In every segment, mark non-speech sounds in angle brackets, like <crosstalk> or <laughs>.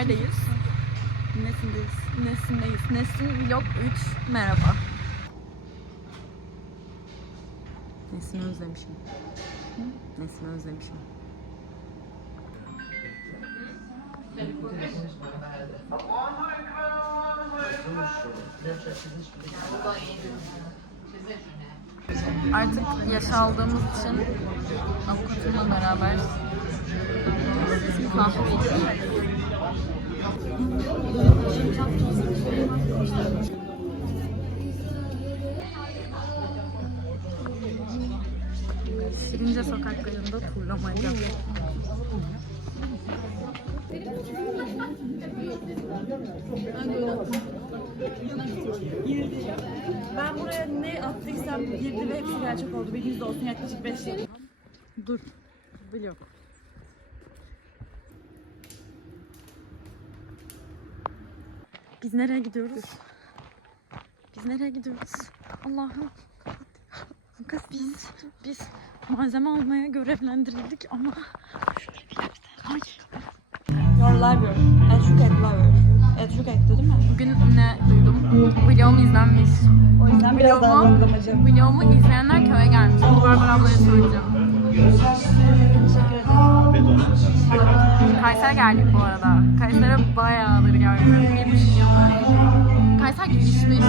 neredeyiz? Nesindeyiz? Nesin'deyiz. Nesin Vlog 3. Merhaba. Nesin'i özlemişim. Nesin'i özlemişim. Artık yaş aldığımız için avukatımla beraber kahve içiyoruz. Şirince sokaklarında turlamaca. Ben buraya ne attıysam girdi ve hepsi gerçek oldu. Bir yüzde olsun yaklaşık 5 yıl. Dur. Vlog. Biz nereye gidiyoruz? Biz nereye gidiyoruz? Allah'ım. Kız biz, biz malzeme almaya görevlendirildik ama şöyle bir yerde. Ay. Your library. Educate library. Educate değil mi? Bugün ne duydum? Vlogum izlenmiş. O yüzden biraz daha Vlogumu-. Vlogumu izleyenler köye gelmiş. Bunu Barbar ablaya söyleyeceğim. Kayser geldik bu arada. Kayser'e bayağıdır gelmiyorum. Bir buçuk yıldır. Kayser gelişmiş.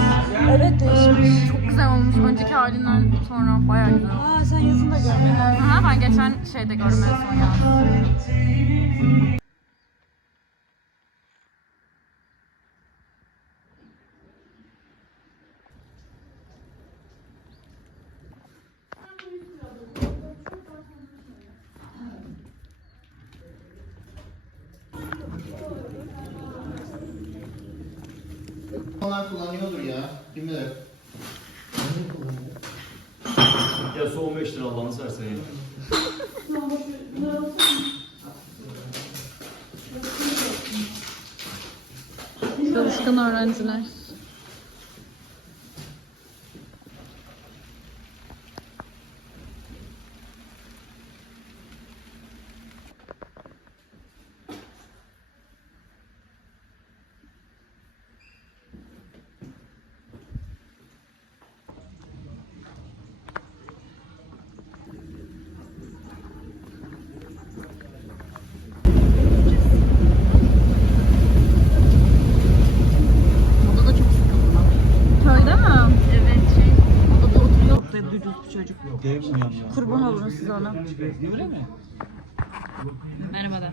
Evet değişmiş. Çok güzel olmuş. Önceki halinden sonra bayağı güzel. Aa sen yazın da görmedin. Ha ben geçen şeyde gördüm en son. Onlar kullanıyordur ya. Bilir? Ya su 15 lira Allah'ını seversen ya. Çalışkan öğrenciler. Burada da çok sıkıldım ben. Köyde mi? Evet. Şey, odada oturuyor. Dürüst bir çocuk. Kurban olun siz ona. Öyle mi? Merhaba de.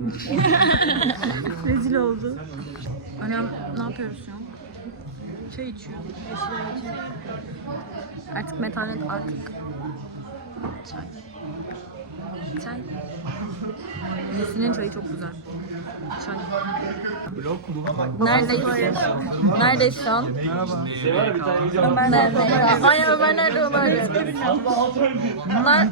<laughs> Rezil oldu. Annem ne yapıyoruz şu an? Çay içiyor. Artık metanet artık. Çay. Çay. Nesin'in çayı çok güzel. Çay. Neredeyiz? Neredeyiz şu an? Ömer nerede? Aynen Ömer nerede Ömer? Bunlar,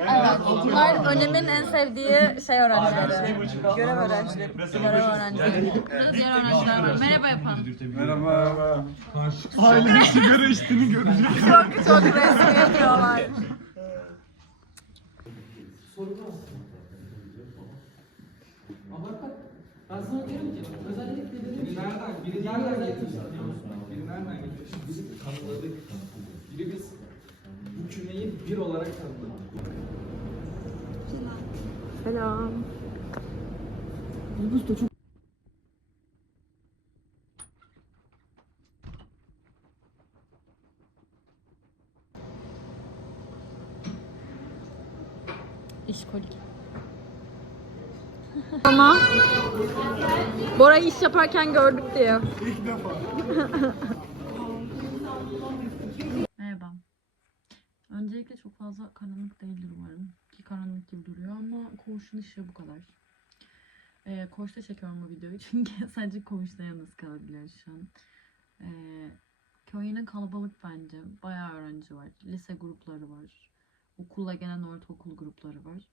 evet, bunlar önemin en sevdiği şey öğrencileri. Görev öğrencileri. Görev öğrencileri. Diğer öğrenciler var. Merhaba yapan. Merhaba. Ailenin sigara içtiğini görecek. Çok çok resim yapıyorlar. Ben sana diyorum ki özellikle dedim ki nereden biri nereden getirmiş biliyor musun? Biri nereden getirmiş? Biri tanımladık. Biri biz bu kümeyi bir olarak tanımladık. Selam. İşkolik. Ama Bora iş yaparken gördük diye. İlk defa. Merhaba. Öncelikle çok fazla karanlık değildir umarım. Ki karanlık gibi duruyor ama koğuşun ışığı bu kadar. Ee, koğuşta çekiyorum bu videoyu <laughs> çünkü sadece koğuşta yalnız kalabiliyoruz şu an. Ee, köy yine kalabalık bence. Bayağı öğrenci var. Lise grupları var. Okulla gelen ortaokul grupları var.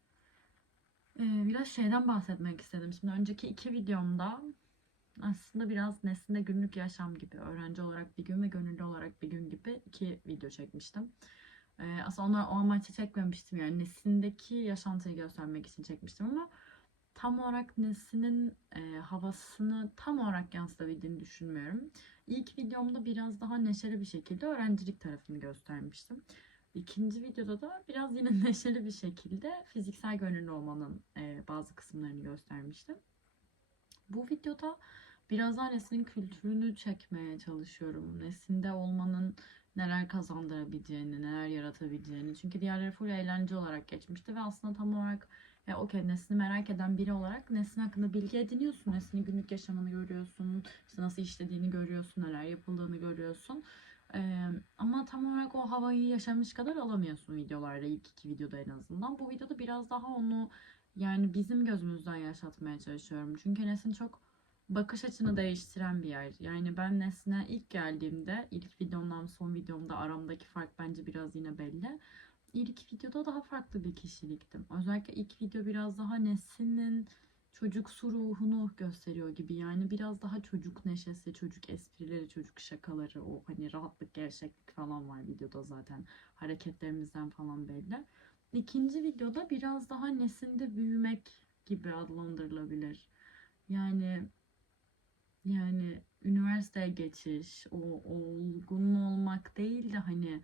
Ee, biraz şeyden bahsetmek istedim. Şimdi önceki iki videomda aslında biraz Nesin'de günlük yaşam gibi. Öğrenci olarak bir gün ve gönüllü olarak bir gün gibi iki video çekmiştim. Ee, aslında onlar o amaçla çekmemiştim yani Nesin'deki yaşantıyı göstermek için çekmiştim ama tam olarak Nesin'in e, havasını tam olarak yansıtabildiğini düşünmüyorum. İlk videomda biraz daha neşeli bir şekilde öğrencilik tarafını göstermiştim. İkinci videoda da biraz yine <laughs> neşeli bir şekilde fiziksel gönüllü olmanın e, bazı kısımlarını göstermiştim. Bu videoda biraz daha Nesin'in kültürünü çekmeye çalışıyorum. Nesin'de olmanın neler kazandırabileceğini, neler yaratabileceğini. Çünkü diğerleri full eğlence olarak geçmişti ve aslında tam olarak ya okey Nesin'i merak eden biri olarak Nesin hakkında bilgi ediniyorsun. Nesin'in günlük yaşamını görüyorsun. işte nasıl işlediğini görüyorsun, neler yapıldığını görüyorsun. Ee, ama tam olarak o havayı yaşamış kadar alamıyorsun videolarda ilk iki videoda en azından. Bu videoda biraz daha onu yani bizim gözümüzden yaşatmaya çalışıyorum. Çünkü Nesin çok bakış açını değiştiren bir yer. Yani ben Nesin'e ilk geldiğimde ilk videomdan son videomda aramdaki fark bence biraz yine belli. İlk videoda daha farklı bir kişiliktim. Özellikle ilk video biraz daha Nesin'in çocuksu ruhunu gösteriyor gibi. Yani biraz daha çocuk neşesi, çocuk esprileri, çocuk şakaları, o hani rahatlık, gerçeklik falan var videoda zaten. Hareketlerimizden falan belli. İkinci videoda biraz daha Nesin'de büyümek gibi adlandırılabilir. Yani yani üniversiteye geçiş, o olgun olmak değil de hani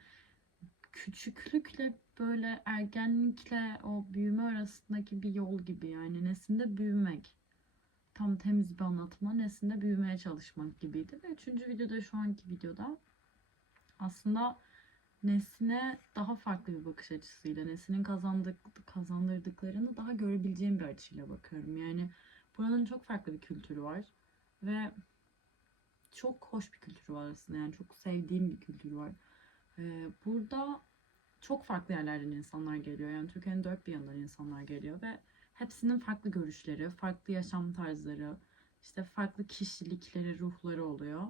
küçüklükle böyle ergenlikle o büyüme arasındaki bir yol gibi yani nesinde büyümek. Tam temiz bir anlatma nesinde büyümeye çalışmak gibiydi ve üçüncü videoda şu anki videoda aslında Nesine daha farklı bir bakış açısıyla, Nesin'in kazandık, kazandırdıklarını daha görebileceğim bir açıyla bakıyorum. Yani buranın çok farklı bir kültürü var ve çok hoş bir kültürü var aslında. Yani çok sevdiğim bir kültürü var. Ee, burada çok farklı yerlerden insanlar geliyor. Yani Türkiye'nin dört bir yanından insanlar geliyor ve hepsinin farklı görüşleri, farklı yaşam tarzları, işte farklı kişilikleri, ruhları oluyor.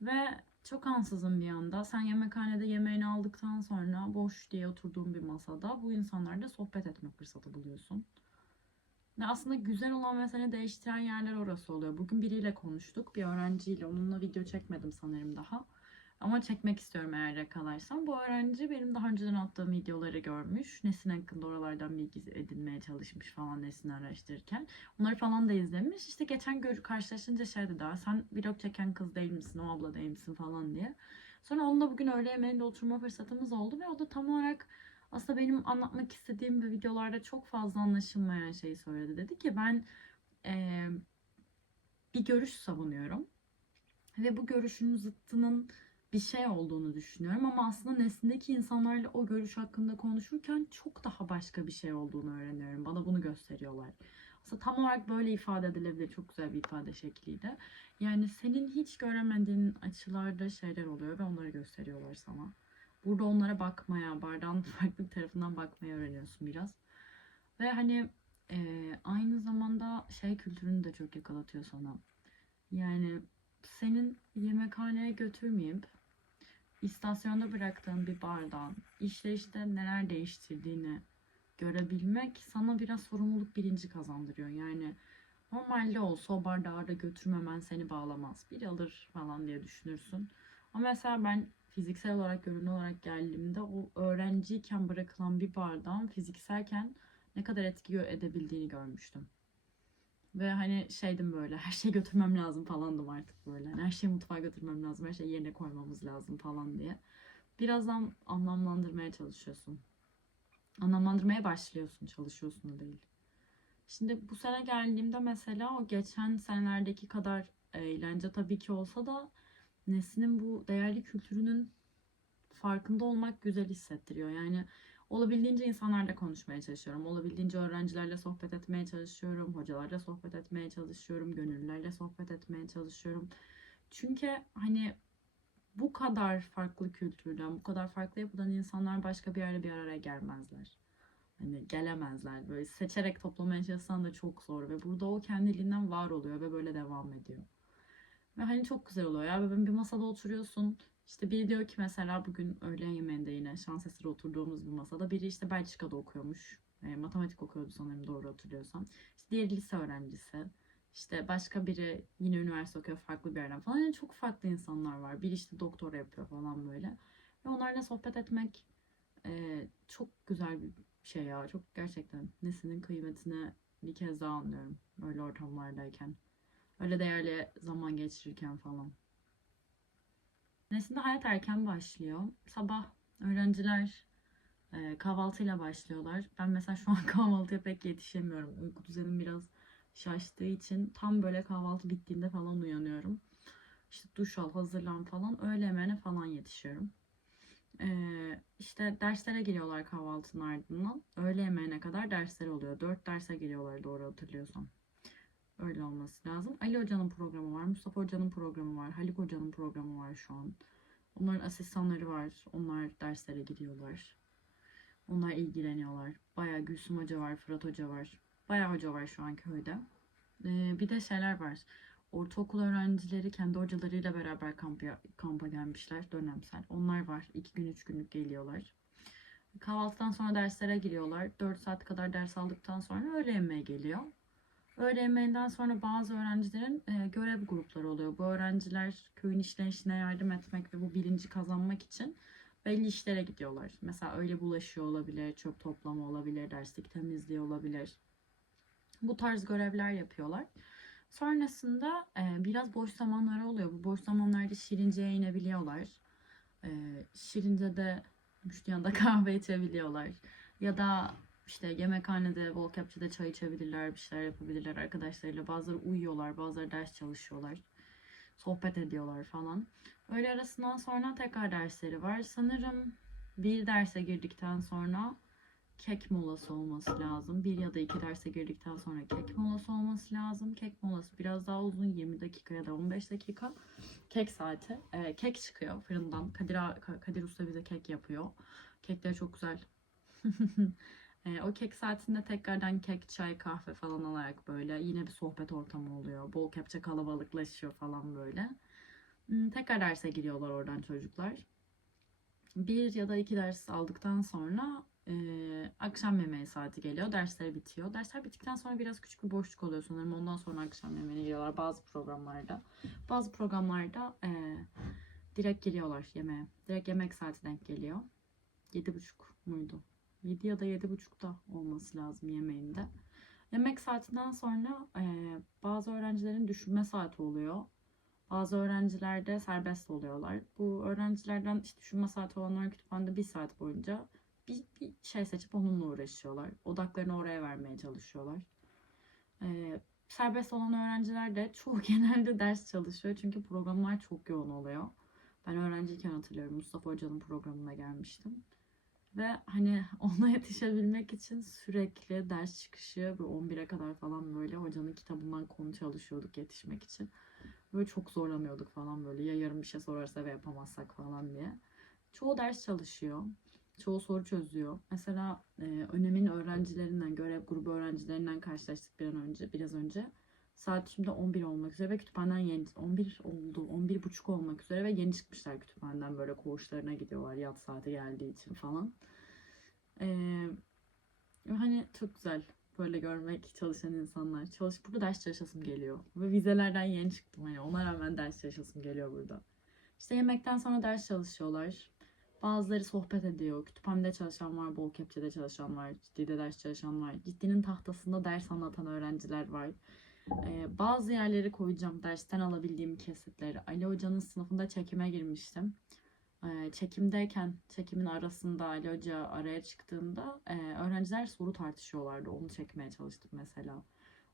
Ve çok ansızın bir anda sen yemekhanede yemeğini aldıktan sonra boş diye oturduğun bir masada bu insanlarla sohbet etme fırsatı buluyorsun. Ve aslında güzel olan ve seni değiştiren yerler orası oluyor. Bugün biriyle konuştuk. Bir öğrenciyle. Onunla video çekmedim sanırım daha. Ama çekmek istiyorum eğer yakalarsam. Bu öğrenci benim daha önceden attığım videoları görmüş. Nesin hakkında oralardan bilgi edinmeye çalışmış falan Nesin'i araştırırken. Onları falan da izlemiş. İşte geçen gör karşılaşınca şey dedi. "Aa, Sen vlog çeken kız değil misin? O abla değil misin falan diye. Sonra onunla bugün öğle yemeğinde oturma fırsatımız oldu ve o da tam olarak aslında benim anlatmak istediğim bir videolarda çok fazla anlaşılmayan şeyi söyledi. Dedi ki ben eee, bir görüş savunuyorum ve bu görüşün zıttının bir şey olduğunu düşünüyorum ama aslında neslindeki insanlarla o görüş hakkında konuşurken çok daha başka bir şey olduğunu öğreniyorum. Bana bunu gösteriyorlar. Aslında tam olarak böyle ifade edilebilir. Çok güzel bir ifade şekliydi. Yani senin hiç göremediğin açılarda şeyler oluyor ve onları gösteriyorlar sana. Burada onlara bakmaya, bardağın <laughs> farklı tarafından bakmaya öğreniyorsun biraz. Ve hani eee, aynı zamanda şey kültürünü de çok yakalatıyor sana. Yani senin yemekhaneye götürmeyip istasyonda bıraktığın bir bardağın işleyişte neler değiştirdiğini görebilmek sana biraz sorumluluk bilinci kazandırıyor. Yani normalde olsa o bardağı da götürmemen seni bağlamaz. Bir alır falan diye düşünürsün. Ama mesela ben fiziksel olarak, görünü olarak geldiğimde o öğrenciyken bırakılan bir bardağın fizikselken ne kadar etki edebildiğini görmüştüm. Ve hani şeydim böyle her şeyi götürmem lazım falandım artık böyle. Hani her şeyi mutfağa götürmem lazım, her şeyi yerine koymamız lazım falan diye. Birazdan anlamlandırmaya çalışıyorsun. Anlamlandırmaya başlıyorsun, çalışıyorsun da değil. Şimdi bu sene geldiğimde mesela o geçen senelerdeki kadar eğlence tabii ki olsa da Nesin'in bu değerli kültürünün farkında olmak güzel hissettiriyor. Yani olabildiğince insanlarla konuşmaya çalışıyorum. Olabildiğince öğrencilerle sohbet etmeye çalışıyorum. Hocalarla sohbet etmeye çalışıyorum. Gönüllülerle sohbet etmeye çalışıyorum. Çünkü hani bu kadar farklı kültürden, bu kadar farklı yapıdan insanlar başka bir yerde bir araya gelmezler. Hani gelemezler. Böyle seçerek toplamaya çalışsan da çok zor ve burada o kendiliğinden var oluyor ve böyle devam ediyor. Ve hani çok güzel oluyor ya. Bir masada oturuyorsun. İşte biri diyor ki mesela bugün öğlen yemeğinde yine şans eseri oturduğumuz bir masada biri işte Belçika'da okuyormuş. E, matematik okuyordu sanırım doğru hatırlıyorsam. İşte diğeri lise öğrencisi. İşte başka biri yine üniversite okuyor farklı bir yerden falan. Yani çok farklı insanlar var. Biri işte doktora yapıyor falan böyle. Ve onlarla sohbet etmek e, çok güzel bir şey ya. Çok gerçekten nesinin kıymetine bir kez daha anlıyorum böyle ortamlardayken. Öyle değerli zaman geçirirken falan. Nesinde hayat erken başlıyor. Sabah öğrenciler e, kahvaltıyla başlıyorlar. Ben mesela şu an <laughs> kahvaltıya pek yetişemiyorum. Uyku düzenim biraz şaştığı için tam böyle kahvaltı bittiğinde falan uyanıyorum. İşte duş al, hazırlan falan. Öğle yemeğine falan yetişiyorum. Ee, işte derslere giriyorlar kahvaltının ardından. Öğle yemeğine kadar dersler oluyor. Dört derse giriyorlar doğru hatırlıyorsam. Öyle olması lazım. Ali Hoca'nın programı var. Mustafa Hoca'nın programı var. Haluk Hoca'nın programı var şu an. Onların asistanları var. Onlar derslere gidiyorlar. Onlar ilgileniyorlar. Bayağı Gülsüm Hoca var, Fırat Hoca var. Bayağı hoca var şu an köyde. Ee, bir de şeyler var. Ortaokul öğrencileri kendi hocalarıyla beraber kampa, kampa gelmişler dönemsel. Onlar var. iki gün üç günlük geliyorlar. Kahvaltıdan sonra derslere giriyorlar. 4 saat kadar ders aldıktan sonra öğle yemeği geliyor. Öğle yemeğinden sonra bazı öğrencilerin e, görev grupları oluyor. Bu öğrenciler köyün işleyişine yardım etmek ve bu bilinci kazanmak için belli işlere gidiyorlar. Mesela öyle bulaşıyor olabilir, çöp toplama olabilir, derslik temizliği olabilir. Bu tarz görevler yapıyorlar. Sonrasında e, biraz boş zamanları oluyor. Bu boş zamanlarda Şirince'ye inebiliyorlar. E, Şirince'de müştiyanda <laughs> kahve içebiliyorlar. Ya da işte yemekhanede, volkapçıda çay içebilirler, bir şeyler yapabilirler arkadaşlarıyla. Bazıları uyuyorlar, bazıları ders çalışıyorlar. Sohbet ediyorlar falan. Öğle arasından sonra tekrar dersleri var. Sanırım bir derse girdikten sonra kek molası olması lazım. Bir ya da iki derse girdikten sonra kek molası olması lazım. Kek molası biraz daha uzun 20 dakika ya da 15 dakika. Kek saati. Ee, kek çıkıyor fırından. Kadir, Kadir Usta bize kek yapıyor. Kekleri çok güzel. <laughs> Ee, o kek saatinde tekrardan kek, çay, kahve falan alarak böyle yine bir sohbet ortamı oluyor. Bol kepçe kalabalıklaşıyor falan böyle. Hmm, Tekrar derse giriyorlar oradan çocuklar. Bir ya da iki ders aldıktan sonra e, akşam yemeği saati geliyor. Dersler bitiyor. Dersler bittikten sonra biraz küçük bir boşluk oluyor sanırım. Ondan sonra akşam yemeğine giriyorlar bazı programlarda. Bazı programlarda e, direkt giriyorlar yemeğe. Direkt yemek saati denk geliyor. Yedi buçuk muydu? 7 ya da yedi buçukta olması lazım yemeğinde. Yemek saatinden sonra e, bazı öğrencilerin düşünme saati oluyor. Bazı öğrenciler de serbest oluyorlar. Bu öğrencilerden işte düşünme saati olanlar kütüphanede bir saat boyunca bir, bir şey seçip onunla uğraşıyorlar. Odaklarını oraya vermeye çalışıyorlar. E, serbest olan öğrenciler de çoğu <laughs> genelde ders çalışıyor. Çünkü programlar çok yoğun oluyor. Ben öğrenciyken hatırlıyorum Mustafa Hoca'nın programına gelmiştim. Ve hani <laughs> ona yetişebilmek için sürekli ders çıkışı ve 11'e kadar falan böyle hocanın kitabından konu çalışıyorduk yetişmek için. Böyle çok zorlanıyorduk falan böyle ya yarın bir şey sorarsa ve yapamazsak falan diye. Çoğu ders çalışıyor. Çoğu soru çözüyor. Mesela e, önemin öğrencilerinden, görev grubu öğrencilerinden karşılaştık bir an önce, biraz önce. Saat şimdi 11 olmak üzere ve kütüphaneden yeni 11 oldu, 11 buçuk olmak üzere ve yeni çıkmışlar kütüphaneden böyle koğuşlarına gidiyorlar yat saati geldiği için falan. Ee, hani çok güzel böyle görmek çalışan insanlar. Çalış burada ders çalışasım geliyor. Ve vizelerden yeni çıktım hani ona rağmen ders çalışasım geliyor burada. İşte yemekten sonra ders çalışıyorlar. Bazıları sohbet ediyor. Kütüphanede çalışan var, bol kepçede çalışan var, ciddi ders çalışan var. Ciddinin tahtasında ders anlatan öğrenciler var. Ee, bazı yerleri koyacağım. Dersten alabildiğim kesitleri. Ali Hoca'nın sınıfında çekime girmiştim. Ee, çekimdeyken, çekimin arasında Ali Hoca araya çıktığında e, öğrenciler soru tartışıyorlardı. Onu çekmeye çalıştık mesela.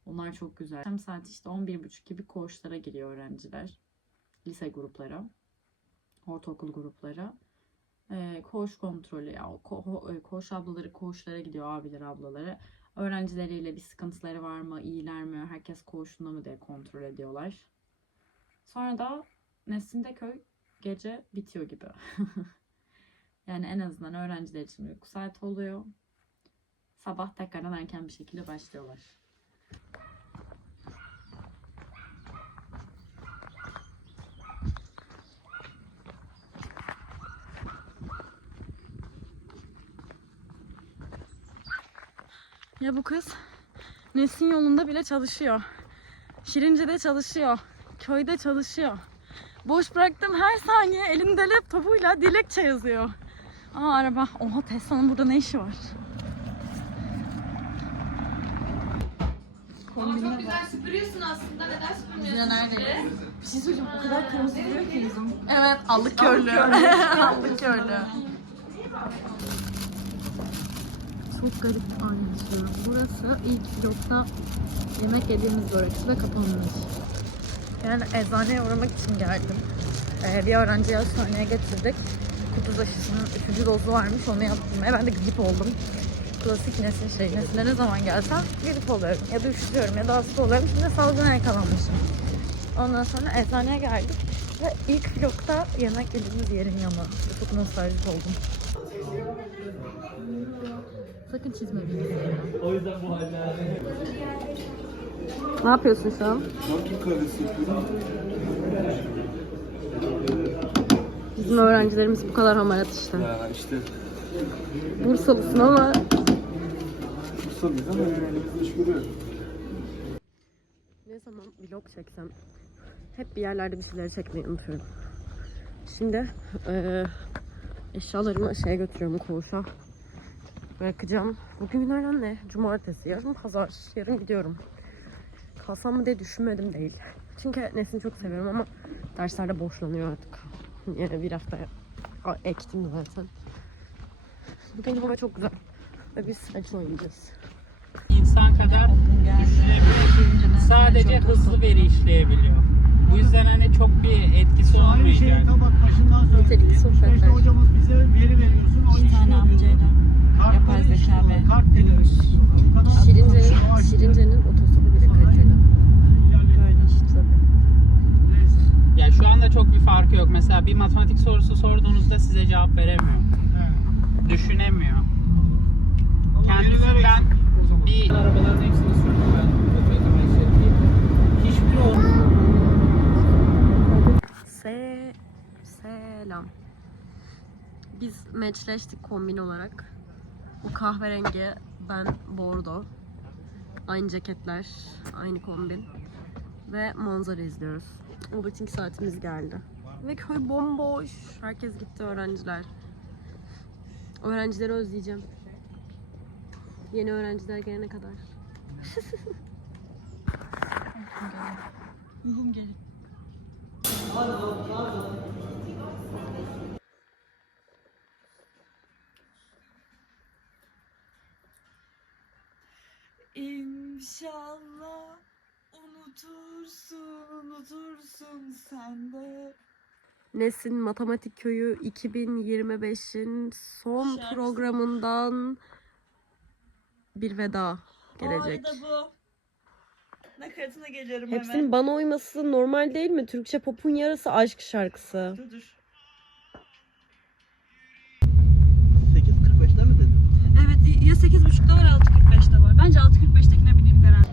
Onlar çok güzel. Akşam saat işte 11.30 gibi koğuşlara giriyor öğrenciler. Lise gruplara. Ortaokul gruplara. Ee, kontrolü ya. Ko- koğuş ablaları koğuşlara gidiyor abileri ablaları öğrencileriyle bir sıkıntıları var mı, iyiler mi, herkes koğuşunda mı diye kontrol ediyorlar. Sonra da Nesindeköy gece bitiyor gibi. <laughs> yani en azından öğrenciler için uyku saati oluyor. Sabah tekrardan erken bir şekilde başlıyorlar. Ya bu kız Nesin yolunda bile çalışıyor. Şirince'de çalışıyor. Köyde çalışıyor. Boş bıraktığım her saniye elinde laptopuyla dilekçe yazıyor. Aa araba. Oha Tesla'nın burada ne işi var? kombinine bak. Güzel süpürüyorsun aslında. Neden süpürmüyorsun? Yine neredeyiz? Bir şey söyleyeceğim o kadar kırmızı duruyor ki yüzüm. Evet, allık körlüğü. allık körlüğü. <laughs> Çok garip anlaşılıyor. Burası ilk blokta yemek yediğimiz börekçi ve kapanmış. Yani eczaneye uğramak için geldim. Ee, bir öğrenciyi hastaneye getirdik. Kuduz aşısının üçüncü dozu varmış. Onu yaptırmaya. Ben de grip oldum. Klasik nesil şey. Nesile ne zaman gelsem grip oluyorum. Ya da üşüyorum ya da hasta oluyorum. Şimdi salgına yakalanmışım. Ondan sonra eczaneye geldik. Ve ilk vlogda yemek yediğimiz yerin yanı. Çok nostaljik oldum. Sakın çizme. O yüzden bu haller. Ne yapıyorsun şu an? Bizim öğrencilerimiz bu kadar hamarat işte. Ya işte Bursalısın ama Bursa'lıyız ama iş görüyor. ne zaman vlog çeksem hep bir yerlerde bir şeyleri çekmeyi unutuyorum. Şimdi eee eşyalarımı şeye götürüyorum koğuşa. Bırakacağım. Bugün günlerden ne? Cumartesi. Yarın pazar. Yarın gidiyorum. Kalsam mı diye düşünmedim değil. Çünkü Nesin'i çok seviyorum ama derslerde boşlanıyor artık. Yani bir hafta ektim zaten. Bugün hava çok güzel. Ve biz maç oynayacağız. insan kadar düşünebilir. Sadece hızlı veri işleyebiliyor. Bu yüzden hani çok bir etkisi olmayacak. Nitelikli sohbetler. hocamız bize veri veriyorsun. O İki tane amcayla yapay zeka ve Kart veriyoruz. Şirince'nin, Şirince'nin otostopu bile kaliteli. böyle işte. Ya şu anda çok bir farkı yok. Mesela bir matematik sorusu sorduğunuzda size cevap veremiyor. Düşünemiyor. Kendisinden bir Arabaların hepsini sürdüm Biz matchleştik kombin olarak. Bu kahverengi, ben bordo. Aynı ceketler, aynı kombin. Ve manzara izliyoruz. Overthink saatimiz geldi. Ve köy bomboş. Herkes gitti öğrenciler. Öğrencileri özleyeceğim. Yeni öğrenciler gelene kadar. Ruhum gelir. İnşallah unutursun, unutursun sen de. Nesin Matematik Köyü 2025'in son Şarkısı. programından bir veda gelecek. O da bu. Nakaratına geliyorum Hepsinin hemen. bana uyması normal değil mi? Türkçe popun yarısı aşk şarkısı. Dur dur. 8.45'te mi dedin? Evet ya 8.30'da var 6.45'te var. Bence 6.45'tekine bineyim garanti.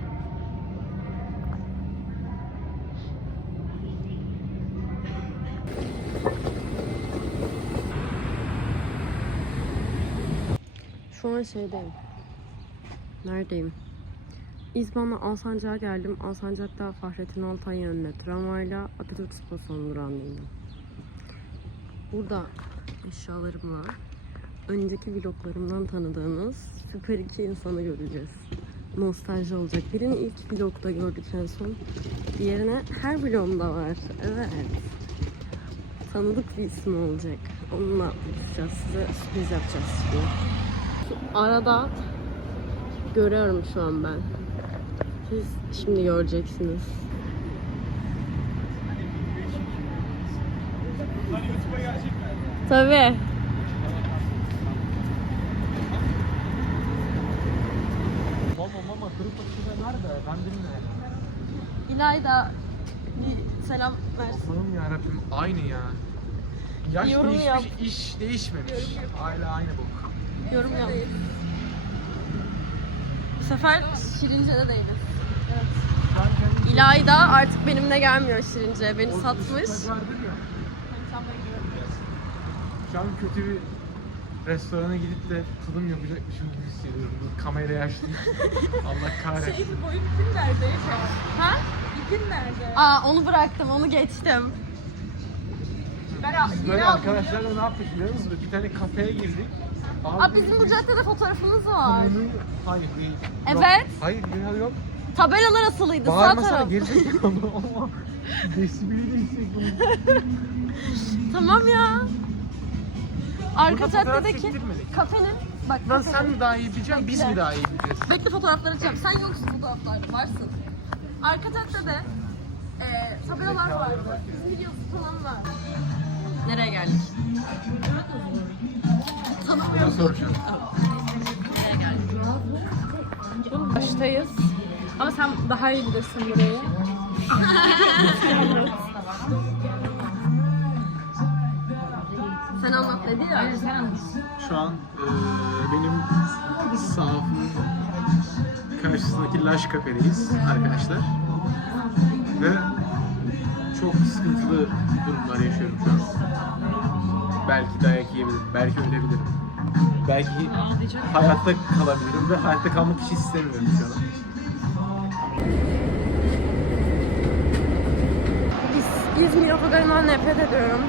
Şu an şeydeyim. Neredeyim? İzban'la Alsancak'a geldim. Alsancak'ta Fahrettin Altay yönünde tramvayla Atatürk Spor Salonu durağındaydım. Burada eşyalarım var. Önceki vloglarımdan tanıdığınız süper iki insanı göreceğiz. Nostalji olacak. Birini ilk vlogda gördük en son. Diğerine her vlogumda var. Evet. Tanıdık bir isim olacak. Onunla buluşacağız. Size sürpriz yapacağız şimdi. Arada görüyorum şu an ben. Siz şimdi göreceksiniz. Tabii. Mama mama kırık bakışında nerede? Ben bilmiyorum. İlayda bir selam versin. Allah'ım yarabbim aynı ya. Yaş Yorum değişmiş, yap. iş değişmemiş. Hala aynı bu. Yorum yap. Bu sefer Şirince'de değiliz. Evet. İlayda artık benimle gelmiyor Şirince. Beni satmış. Şu an kötü bir restorana gidip de tadım yapacakmışım gibi hissediyorum. Bu kamerayı açtım. <laughs> Allah kahretsin. boyun ipin nerede? Ha? İpin nerede? Aa onu bıraktım, onu geçtim. Ben Biz böyle arkadaşlarla ne yaptık biliyor musunuz? Bir tane kafeye girdik. Abi Aa bizim bu caddede fotoğrafımız var. Kumunu... Hayır değil. Yok. Evet. Hayır ya yok. Tabelalar asılıydı. Sağ Bağırmasana taraf. gerizekalı. <laughs> Desibeli de yüksek bunun. Tamam ya. Arka Burada fotoğraf caddedeki çektirmedik. kafenin bak Lan kafenin- sen mi daha iyi bileceksin, biz mi daha iyi bileceğiz? Bekle fotoğrafları çek. Sen yoksun fotoğraflarda. Varsın. Arka caddede e, tabelalar vardı. Bizim videosu falan var. Nereye geldik? Tanımıyorum. Soracağım. Nereye geldik? Baştayız. Ama sen daha iyi bilirsin burayı. sen anlat dedi ya. Hayır sen anlat. Şu an eee, benim sahafımın karşısındaki Laş kafedeyiz arkadaşlar. Ve çok sıkıntılı durumlar yaşıyorum şu an. Belki dayak yiyebilirim, belki ölebilirim. Belki hayatta kalabilirim ve hayatta kalmak hiç istemiyorum şu an. İz- İzmir otogarından nefret ediyorum.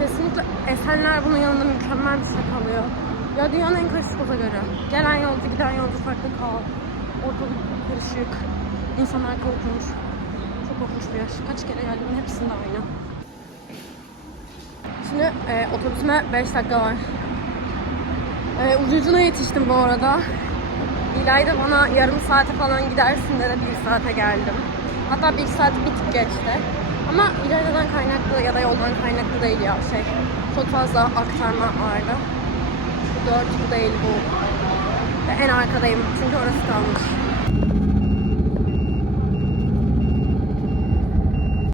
Kesinlikle Esenler bunun yanında mükemmel bir şey kalıyor. Ya dünyanın en karışık otogarı. Gelen yolcu giden yolcu farklı kal. Ortalık karışık. İnsanlar korkunç. Çok korkunç bir yer. Kaç kere geldim hepsinde aynı. Şimdi e, otobüsüme 5 dakika var. E, ucu ucuna yetiştim bu arada. İlayda bana yarım saate falan gidersin dedi. Bir saate geldim. Hatta bir saat bir tık geçti. Ama İlayda'dan kaynaklı ya da yoldan kaynaklı değil ya şey. Çok fazla aktarma vardı. Bu dört, bu değil bu. Ve en arkadayım çünkü orası kalmış.